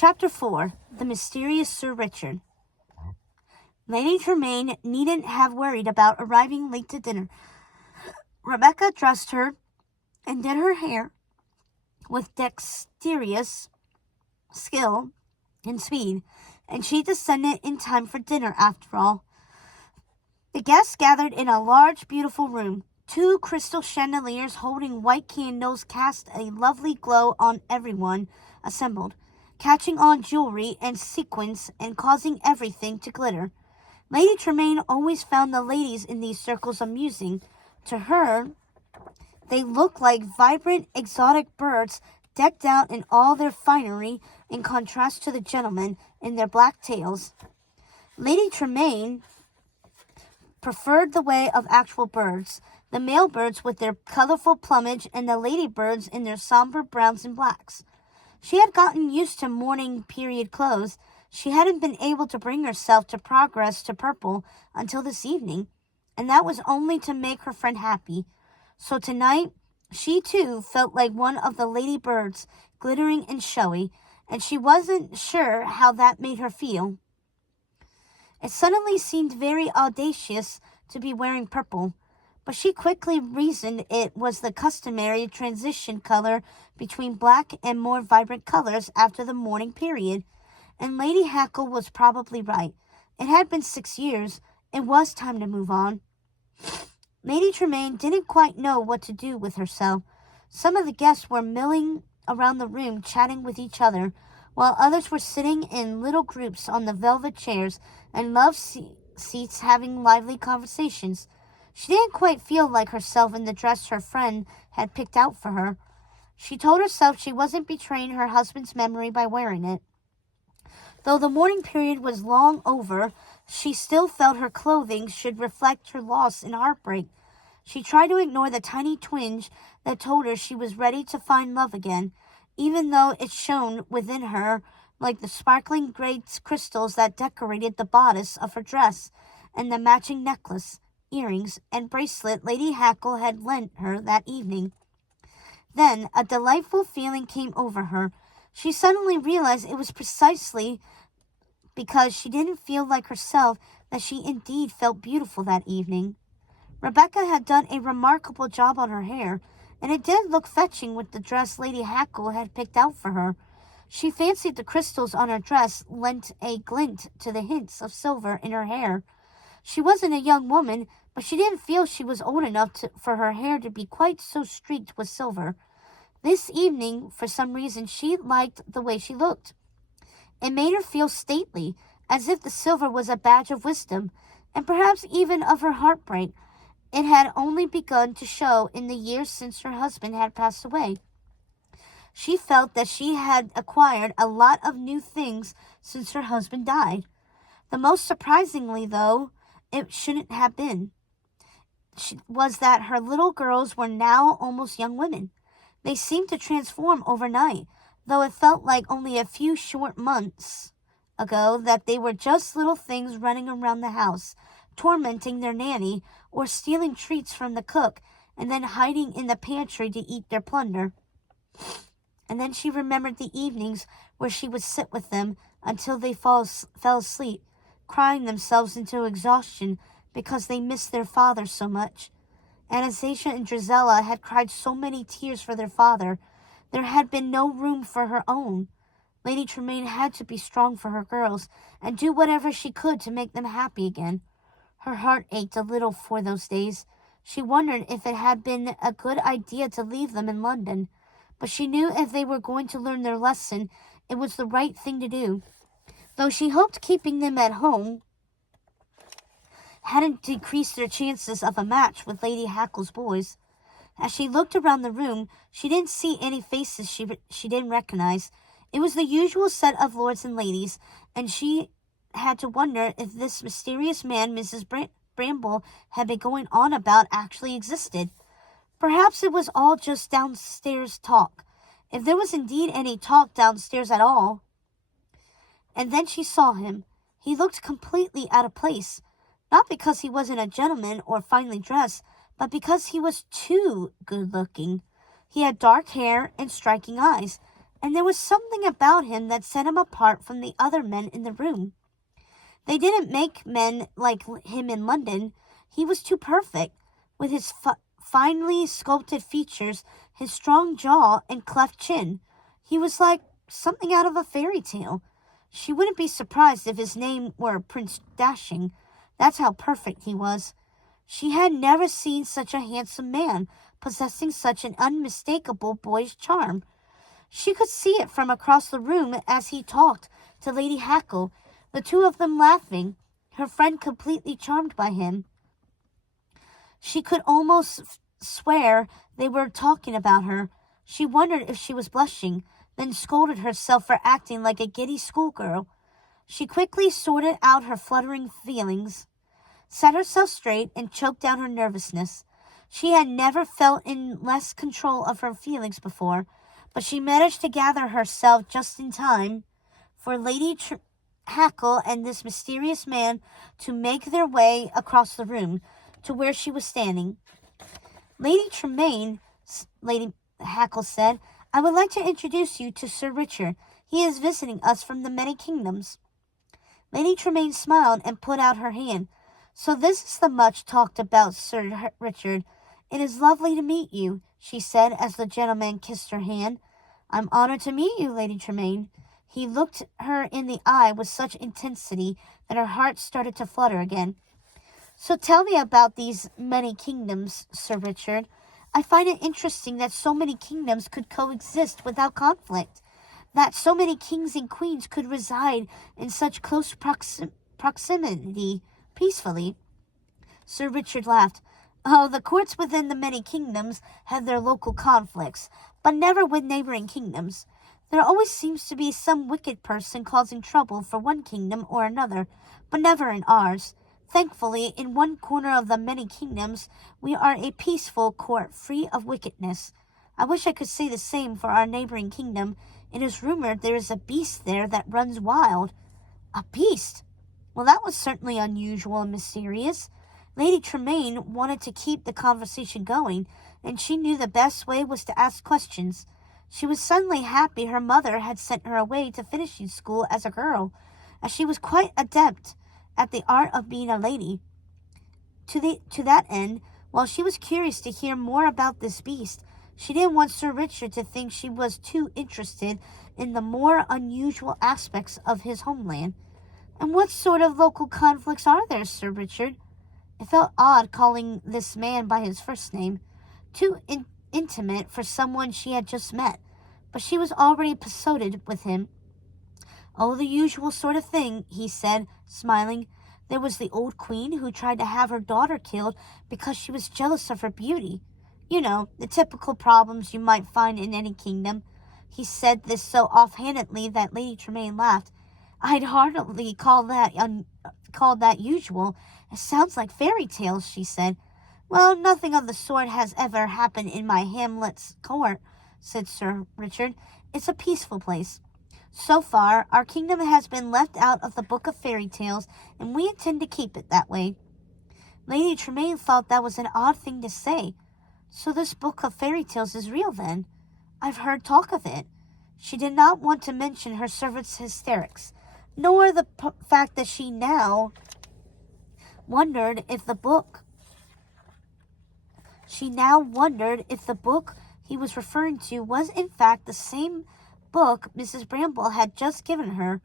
Chapter 4. The Mysterious Sir Richard. Lady Tremaine needn't have worried about arriving late to dinner. Rebecca dressed her and did her hair with dexterous skill and speed, and she descended in time for dinner after all. The guests gathered in a large, beautiful room. 2 crystal chandeliers holding white candles cast a lovely glow on everyone assembled, catching on jewelry and sequins and causing everything to glitter. Lady Tremaine always found the ladies in these circles amusing. To her, they looked like vibrant, exotic birds decked out in all their finery in contrast to the gentlemen in their black tails. Lady Tremaine preferred the way of actual birds, the male birds with their colorful plumage and the ladybirds in their somber browns and blacks. She had gotten used to morning period clothes. She hadn't been able to bring herself to progress to purple until this evening, and that was only to make her friend happy. So tonight, she too felt like one of the ladybirds, glittering and showy, and she wasn't sure how that made her feel. It suddenly seemed very audacious to be wearing purple, but she quickly reasoned it was the customary transition color between black and more vibrant colors after the mourning period, and Lady Hackle was probably right. It had been 6 years. It was time to move on. Lady Tremaine didn't quite know what to do with herself. Some of the guests were milling around the room chatting with each other, while others were sitting in little groups on the velvet chairs and love seats having lively conversations. She didn't quite feel like herself in the dress her friend had picked out for her. She told herself she wasn't betraying her husband's memory by wearing it. Though the mourning period was long over, she still felt her clothing should reflect her loss and heartbreak. She tried to ignore the tiny twinge that told her she was ready to find love again, even though it shone within her like the sparkling gray crystals that decorated the bodice of her dress and the matching necklace, earrings, and bracelet Lady Hackle had lent her that evening. Then a delightful feeling came over her. She suddenly realized it was precisely because she didn't feel like herself that she indeed felt beautiful that evening. Rebecca had done a remarkable job on her hair, and it did look fetching with the dress Lady Hackle had picked out for her. She fancied the crystals on her dress lent a glint to the hints of silver in her hair. She wasn't a young woman, but she didn't feel she was old enough for her hair to be quite so streaked with silver. This evening, for some reason, she liked the way she looked. It made her feel stately, as if the silver was a badge of wisdom, and perhaps even of her heartbreak. It had only begun to show in the years since her husband had passed away. She felt that she had acquired a lot of new things since her husband died. The most surprisingly, though it shouldn't have been, was that her little girls were now almost young women. They seemed to transform overnight, though it felt like only a few short months ago that they were just little things running around the house, tormenting their nanny, or stealing treats from the cook, and then hiding in the pantry to eat their plunder. And then she remembered the evenings where she would sit with them until they fell asleep, crying themselves into exhaustion because they missed their father so much. Anastasia and Drizella had cried so many tears for their father. There had been no room for her own. Lady Tremaine had to be strong for her girls and do whatever she could to make them happy again. Her heart ached a little for those days. She wondered if it had been a good idea to leave them in London, but she knew if they were going to learn their lesson, it was the right thing to do. Though she hoped keeping them at home hadn't decreased their chances of a match with Lady Hackle's boys. As she looked around the room, she didn't see any faces she didn't recognize. It was the usual set of lords and ladies, and she had to wonder if this mysterious man Mrs. Bramble had been going on about actually existed. Perhaps it was all just downstairs talk, if there was indeed any talk downstairs at all. And then she saw him. He looked completely out of place, not because he wasn't a gentleman or finely dressed, but because he was too good-looking. He had dark hair and striking eyes, and there was something about him that set him apart from the other men in the room. They didn't make men like him in London. He was too perfect, with his finely sculpted features, his strong jaw, and cleft chin. He was like something out of a fairy tale. She wouldn't be surprised if his name were Prince Dashing. That's how perfect he was. She had never seen such a handsome man, possessing such an unmistakable boyish charm. She could see it from across the room as he talked to Lady Hackle, the two of them laughing, her friend completely charmed by him. She could almost swear they were talking about her. She wondered if she was blushing, then scolded herself for acting like a giddy schoolgirl. She quickly sorted out her fluttering feelings, set herself straight, and choked down her nervousness. She had never felt in less control of her feelings before, but she managed to gather herself just in time for Lady Hackle and this mysterious man to make their way across the room to where she was standing. Lady Tremaine, Lady Hackle said, I would like to introduce you to Sir Richard. He is visiting us from the many kingdoms. Lady Tremaine smiled and put out her hand. So this is the much talked about Sir Richard. It is lovely to meet you, she said as the gentleman kissed her hand. I'm honored to meet you, Lady Tremaine. He looked her in the eye with such intensity that her heart started to flutter again. So tell me about these many kingdoms, Sir Richard. I find it interesting that so many kingdoms could coexist without conflict, that so many kings and queens could reside in such close proximity peacefully. Sir Richard laughed. Oh, the courts within the many kingdoms have their local conflicts, but never with neighboring kingdoms. There always seems to be some wicked person causing trouble for one kingdom or another, but never in ours. Thankfully, in one corner of the many kingdoms, we are a peaceful court free of wickedness. I wish I could say the same for our neighboring kingdom. It is rumored there is a beast there that runs wild. A beast? Well, that was certainly unusual and mysterious. Lady Tremaine wanted to keep the conversation going, and she knew the best way was to ask questions. She was suddenly happy her mother had sent her away to finishing school as a girl, as she was quite adept at the art of being a lady. To that end, while she was curious to hear more about this beast, she didn't want Sir Richard to think she was too interested in the more unusual aspects of his homeland. And what sort of local conflicts are there, Sir Richard? It felt odd calling this man by his first name, too intimate for someone she had just met, but she was already besotted with him. Oh, the usual sort of thing, he said, smiling. There was the old queen who tried to have her daughter killed because she was jealous of her beauty. You know, the typical problems you might find in any kingdom. He said this so offhandedly that Lady Tremaine laughed. I'd hardly call that usual. It sounds like fairy tales, she said. Well, nothing of the sort has ever happened in my Hamlet's court, said Sir Richard. It's a peaceful place. So far, our kingdom has been left out of the book of fairy tales, and we intend to keep it that way. Lady Tremaine thought that was an odd thing to say. So this book of fairy tales is real, then? I've heard talk of it. She did not want to mention her servant's hysterics, nor the fact that she now wondered if the book he was referring to was in fact the same book Mrs. Bramble had just given her.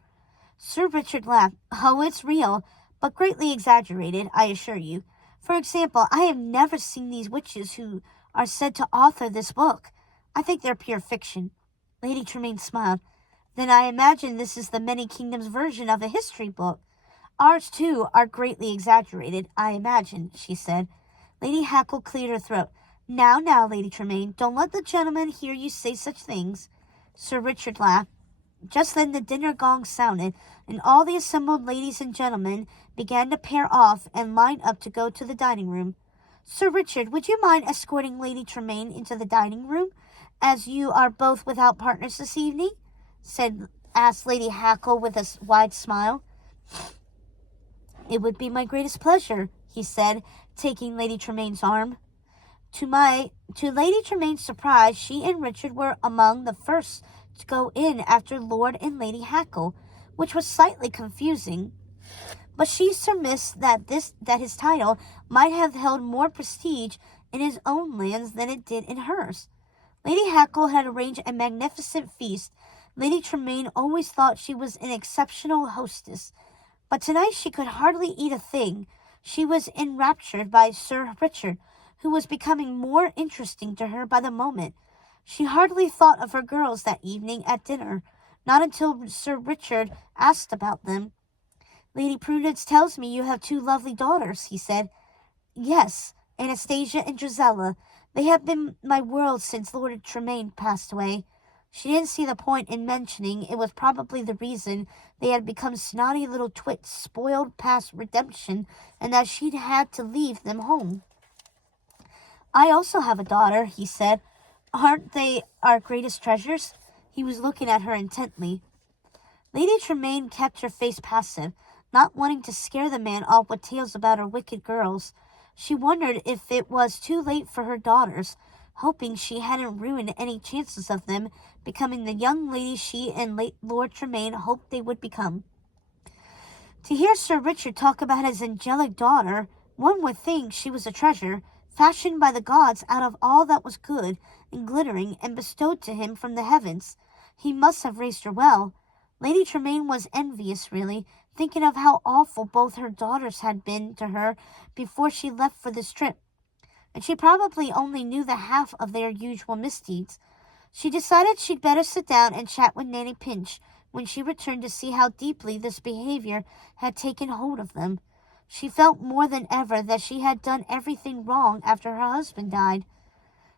Sir Richard laughed. Oh, it's real, but greatly exaggerated, I assure you. For example, I have never seen these witches who are said to author this book. I think they're pure fiction. Lady Tremaine smiled. Then I imagine this is the Many Kingdoms version of a history book. Ours, too, are greatly exaggerated, I imagine, she said. Lady Hackle cleared her throat. Now, Lady Tremaine, don't let the gentleman hear you say such things. Sir Richard laughed. Just then the dinner gong sounded, and all the assembled ladies and gentlemen began to pair off and line up to go to the dining room. Sir Richard, would you mind escorting Lady Tremaine into the dining room, as you are both without partners this evening? asked Lady Hackle with a wide smile. It would be my greatest pleasure, he said, taking Lady Tremaine's arm. To Lady Tremaine's surprise, she and Richard were among the first to go in after Lord and Lady Hackle, which was slightly confusing. But she surmised that his title might have held more prestige in his own lands than it did in hers. Lady Hackle had arranged a magnificent feast. Lady Tremaine always thought she was an exceptional hostess, but tonight she could hardly eat a thing. She was enraptured by Sir Richard, who was becoming more interesting to her by the moment. She hardly thought of her girls that evening at dinner, not until Sir Richard asked about them. "Lady Prudence tells me you have two lovely daughters," he said. "Yes, Anastasia and Drizella. They have been my world since Lord Tremaine passed away." She didn't see the point in mentioning it was probably the reason they had become snotty little twits, spoiled past redemption, and that she'd had to leave them home. "I also have a daughter," he said. "Aren't they our greatest treasures?" He was looking at her intently. Lady Tremaine kept her face passive, not wanting to scare the man off with tales about her wicked girls. She wondered if it was too late for her daughters, hoping she hadn't ruined any chances of them becoming the young ladies she and Lord Tremaine hoped they would become. To hear Sir Richard talk about his angelic daughter, one would think she was a treasure, fashioned by the gods out of all that was good and glittering and bestowed to him from the heavens. He must have raised her well. Lady Tremaine was envious, really, thinking of how awful both her daughters had been to her before she left for this trip, and she probably only knew the half of their usual misdeeds. She decided she'd better sit down and chat with Nanny Pinch when she returned to see how deeply this behavior had taken hold of them. She felt more than ever that she had done everything wrong after her husband died.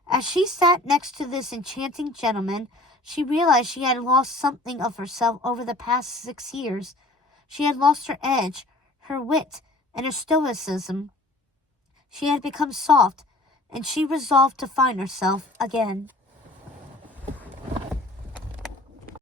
As she sat next to this enchanting gentleman, she realized she had lost something of herself over the past 6 years. She had lost her edge, her wit, and her stoicism. She had become soft, and she resolved to find herself again.